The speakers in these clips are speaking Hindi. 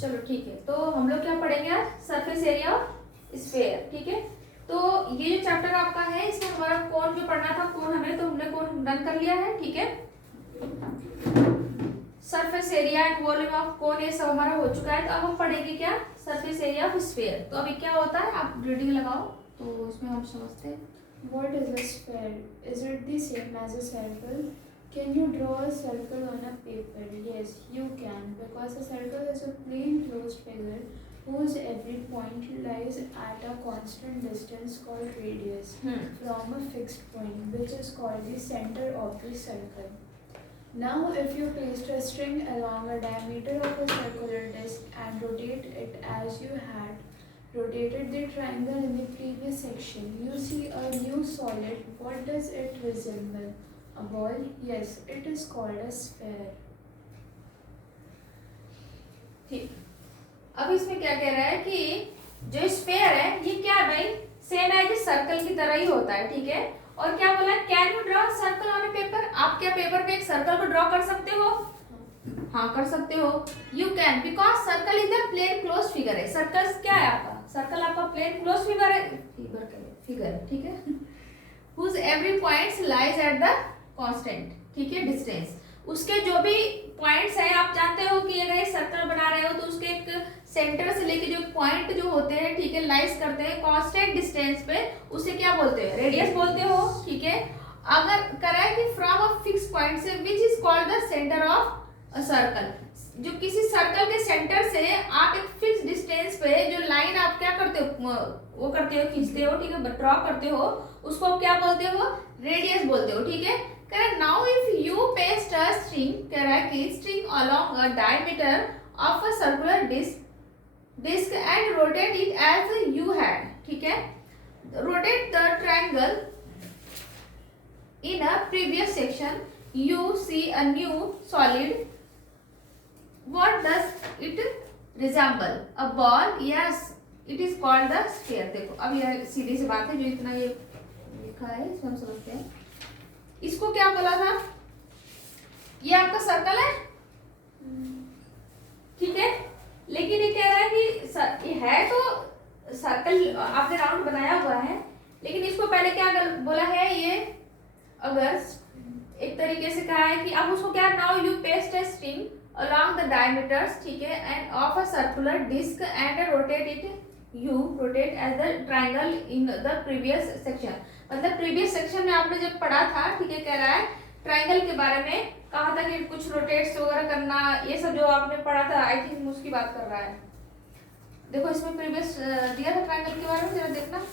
चलो ठीक है, तो हम लोग क्या पढ़ेंगे आज? Surface area of sphere. ठीक है, तो ये जो चैप्टर आपका है इसमें हमारा कोण जो पढ़ना था, कोण हमें, तो हमने कोण डन कर लिया है। ठीक है, surface area and volume of कोण ये सब हमारा हो चुका है। तो अब हम पढ़ेंगे क्या? Surface area of sphere. तो अभी क्या होता है, आप रीडिंग लगाओ तो उसमें हम समझते हैं। What is a sphere? Is it the same as a circle? Can you draw a circle on a paper? Yes, you can, because a circle is a plain closed figure whose every point lies at a constant distance called radius from a fixed point, which is called the center of the circle. Now, if you placed a string along a diameter of a circular disc and rotate it as you had rotated the triangle in the previous section, you see a new solid. What does it resemble? A ball? Yes, it is called a sphere. ठीक, अब इसमें क्या कह रहा है कि जो स्फीयर है ये क्या है भाई? सेम एज सर्कल की तरह ही होता है। ठीक है, और क्या बोला? Can you draw circle on A paper? आप क्या पेपर पे एक सर्कल को ड्रॉ कर सकते हो? हाँ, कर सकते हो। You can, because circle is a plane close figure है। सर्कल क्या है आपका? सर्कल आपका प्लेन क्लोज फिगर है, फिगर। ठीक है, whose every points lies at the constant, ठीक है, डिस्टेंस। उसके जो भी पॉइंट्स हैं, आप जानते हो कि अगर एक सर्कल बना रहे हो तो उसके एक सेंटर से लेके जो पॉइंट जो होते हैं, ठीक है, लाइज करते हैं कांस्टेंट डिस्टेंस पे, उसे क्या बोलते हैं? रेडियस बोलते हो। ठीक है, अगर करा है कि फ्रॉम अ फिक्स पॉइंट से which is called the centre of a circle, जो किसी सर्कल के सेंटर से आप एक फिक्स डिस्टेंस पे जो लाइन आप क्या करते हो, वो करते हो, खींचते हो, ठीक है, ड्रॉ करते हो, उसको आप क्या बोलते हो? रेडियस बोलते हो। ठीक है, कह रहा है now if you paste a string, कह रहा है कि string along a diameter of a circular disc and rotate it as you had, ठीक है, rotate the triangle in a previous section, you see a new solid. What does it resemble? A ball? Yes, it is called the sphere. देखो, अब यह सीधी सी बात है, जो इतना ये लिखा है इसको हम समझते हैं। इसको क्या बोला था? ये आपका सर्कल है, ठीक है, लेकिन ये कह रहा है कि ये है तो सर्कल आपने राउंड बनाया हुआ है, लेकिन इसको पहले क्या बोला है? ये अगर एक तरीके से कहा है कि अब उसको क्या, now you paste a string along the diameters, ठीक है, and of a circular disc and rotate it, you rotate as the triangle in the previous section। मतलब प्रीवियस सेक्शन में आपने जब पढ़ा था, ठीक है, कह रहा है ट्रायंगल के बारे में कहा था कि कुछ रोटेट्स वगैरह करना, ये सब जो आपने पढ़ा था, आई थिंक उसकी बात कर रहा है। देखो इसमें प्रीवियस दिया था ट्रायंगल के बारे में, जरा देखना।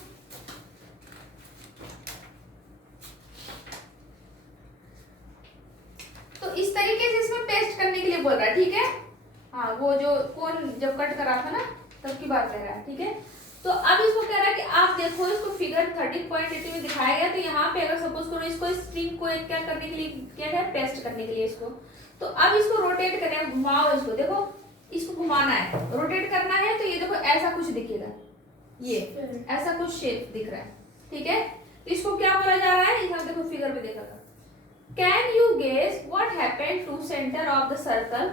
तो इस तरीके से इसमें पेस्ट करने के लिए बोल रहा है। ठीक है, हाँ, वो जो कोण जब कट करा था ना, तब की बात कर रहा है। ठीक है, तो अब इसको कह रहा है कि आप देखो, इसको फिगर 13.80 में दिखाया गया। तो यहाँ पे अगर सपोज करो इसको स्ट्रिंग को क्या करने के लिए क्या है, पेस्ट करने के लिए इसको, तो अब इसको रोटेट करना है, घुमाओ इसको, देखो इसको घुमाना है, रोटेट करना है, तो ये देखो ऐसा कुछ दिखेगा, ये ऐसा कुछ शेप दिख रहा है। ठीक है, तो इसको क्या बोला जा रहा है? यहाँ देखो फिगर में देखा था। Can you guess what happened to center of the circle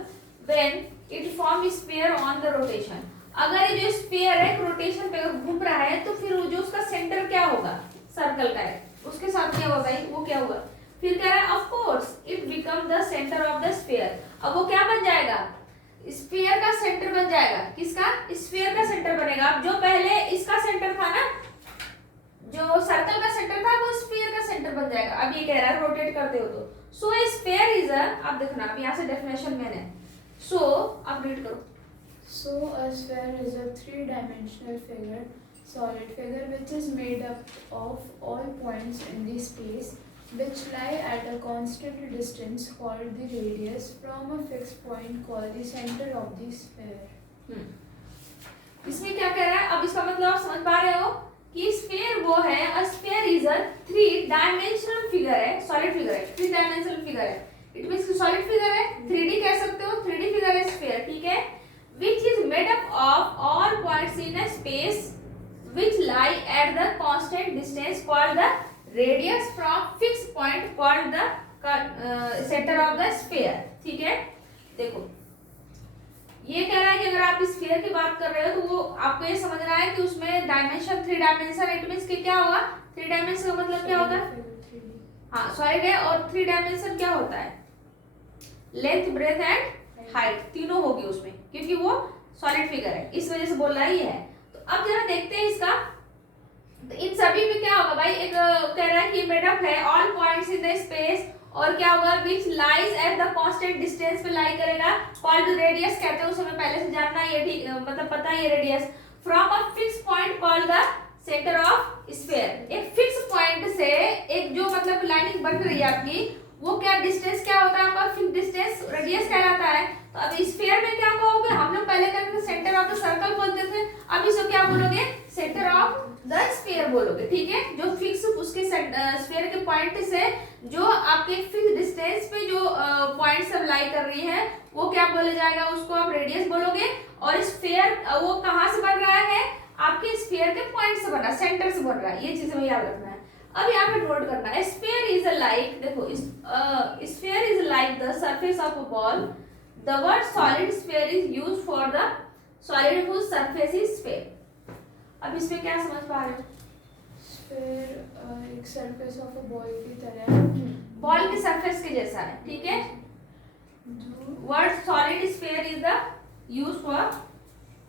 when it formed sphere on the rotation? अगर ये जो स्फीयर है रोटेशन पे अगर घूम रहा है, तो फिर जो उसका सेंटर क्या होगा? सर्कल का है, उसके साथ क्या होगा? वो क्या होगा? फिर कह रहा है of course it become the centre of the sphere. अब वो क्या बन जाएगा? स्फीयर का सेंटर बन जाएगा। किसका? स्फीयर का सेंटर बनेगा। अब जो पहले इसका सेंटर था ना, जो सर्कल का सेंटर था, वो स्फीयर का सेंटर बन जाएगा। अब ये कह रहा है रोटेट करते हो तो सो ए स्फीयर इज अ, आप देखना, अब यहाँ से डेफिनेशन मैंने, सो आप रीड करो। So a sphere is a three-dimensional figure, solid figure, which is made up of all points in the space which lie at a constant distance called the radius from a fixed point called the center of the sphere। इसमें क्या कह रहा है? अब इसका मतलब आप समझ पा रहे हो कि स्फीयर वो है, a sphere is a three dimensional figure है, सॉलिड फिगर है, थ्री डायमेंशनल फिगर है। इट मींस सॉलिड फिगर है, 3D कह सकते हो, 3D फिगर है स्फीयर, ठीक है, which is made up of all points in a space which lie at the constant distance called the radius from fixed point called the center of the sphere। ठीक है, देखो ये कह रहा है कि अगर आप स्फीयर की बात कर रहे हो तो वो आपको ये समझना है कि उसमें डायमेंशन 3 डायमेंशन, इट मींस कि क्या होगा 3 डायमेंशन का मतलब क्या होता है, हाँ सॉलिड है, और 3 डायमेंशन क्या होता है, लेंथ ब्रेथ एंड हाइट तीनों होगी उसमें, क्योंकि वो सॉलिड फिगर है, इस वजह से बोल रहा है ये है। तो अब जरा देखते हैं इसका, तो इन सभी में क्या होगा भाई, एक कह रहा है कि मेड अप है all points in the space, और क्या होगा which lies at the constant distance पे लाई करेगा, कॉल्ड रेडियस कहते हैं, उसे हमें पहले से जानना है, ये ठीक मतलब पता है ये radius, from a fix point called the centre of sphere. एक फिक्स पॉइंट से एक जो मतलब लाइनिंग बन रही है आपकी, वो क्या डिस्टेंस क्या होता है आपका, फिक्स डिस्टेंस रेडियस कहलाता है। तो अब स्फीयर में क्या कहोगे, हम लोग पहले कहते थे सेंटर ऑफ द सर्कल बोलते थे, अब इसको क्या बोलोगे, सेंटर ऑफ द स्फीयर बोलोगे, ठीक है। जो फिक्स उसके स्फीयर के पॉइंट से जो आपके फिक्स डिस्टेंस पे जो पॉइंट सब लाई कर रही है वो क्या बोला जाएगा, उसको आप रेडियस बोलोगे। और स्फीयर वो कहाँ से बन रहा है, आपके स्फीयर के पॉइंट से बन रहा है, सेंटर से बन रहा है, ये चीजें याद रखना है। अब यहाँ पे नोट करना है, स्फीयर इज लाइक, देखो sphere is like the surface of a ball, the word solid sphere is used for the solid whose surface is sphere. अब इसमें क्या समझ पा रहे हो, स्फीयर एक सरफेस ऑफ अ बॉल की तरह है, बॉल के सरफेस के जैसा है, ठीक है। Word solid sphere is the use for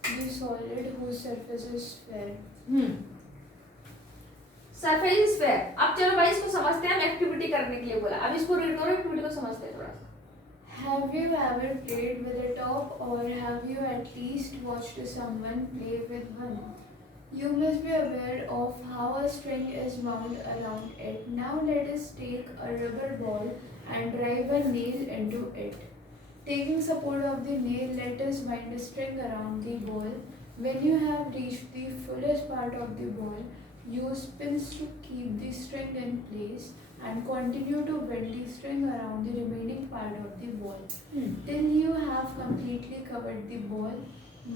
the solid whose surface is sphere, surface sphere. अब चलो भाई इसको समझते हैं, हम एक्टिविटी करने के लिए बोला, अब इसको रीड करो, एक्टिविटी को समझते हैं थोड़ा सा। Have you ever played with a top, or have you at least watched someone play with one? You must be aware of how a string is wound around it. Now let us take a rubber ball and drive a nail into it. Taking support of the nail, let us wind a string around the ball. When you have reached the fullest part of the ball, use pins to keep the string in place and continue to bend the string around the remaining part of the ball till you have completely covered the ball.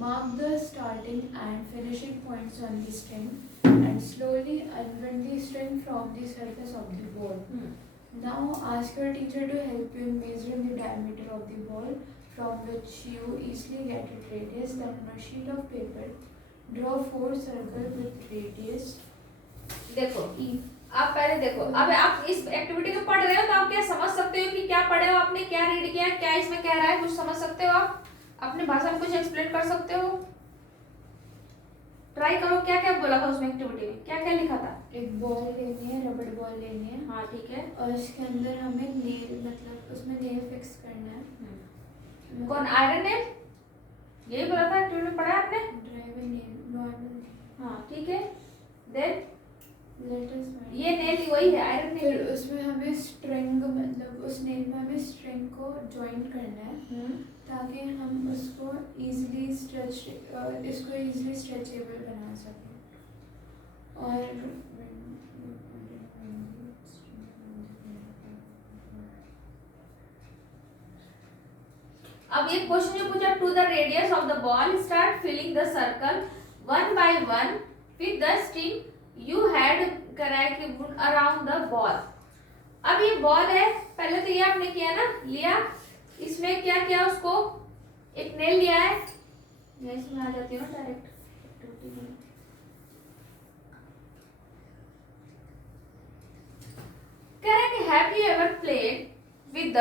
Mark the starting and finishing points on the string and slowly unwind the string from the surface of the ball. Now ask your teacher to help you in measuring the diameter of the ball, from which you easily get its radius. Then on a sheet of paper, draw 4 circles with radius. देखो आप पहले देखो, अब आप इस एक्टिविटी को पढ़ रहे हो तो आप क्या समझ सकते हो कि क्या पढ़े हो आपने, क्या रीड किया, क्या इसमें कह रहा है, कुछ समझ सकते हो आप अपनी भाषा में, कुछ एक्सप्लेन कर सकते हो, ट्राई करो। क्या क्या बोला था उसमें एक्टिविटी में, क्या क्या लिखा था, एक बॉल लेनी है, रबड़ बॉल लेनी है, हाँ ठीक है, और इसके अंदर हमें नेल, मतलब उसमें नेल फिक्स करना है। कौन, आयरन नेल, यही बोला था एक्टिविटी में, पढ़ा है आपने, ड्राइव नेल नॉर्मल, हाँ ठीक है। देन लेटेस्ट ये नेल वही है आयरन नेल, फिर उसमें हमें स्ट्रिंग, मतलब उस नेल में हमें स्ट्रिंग को जॉइंट करना है ताकि हम उसको इजीली स्ट्रेच, इसको इजीली स्ट्रेचेबल बना सकें। और अब ये क्वेश्चन जो पूछा, to the radius of the ball start filling the circle one by one with the string you had correct around the ball. अब ये बॉल है, पहले तो ये आपने किया ना, लिया, इसमें क्या किया, उसको एक नेल लिया है, मैं इसमें आ जाती हूँ direct, correct. Have you ever played with the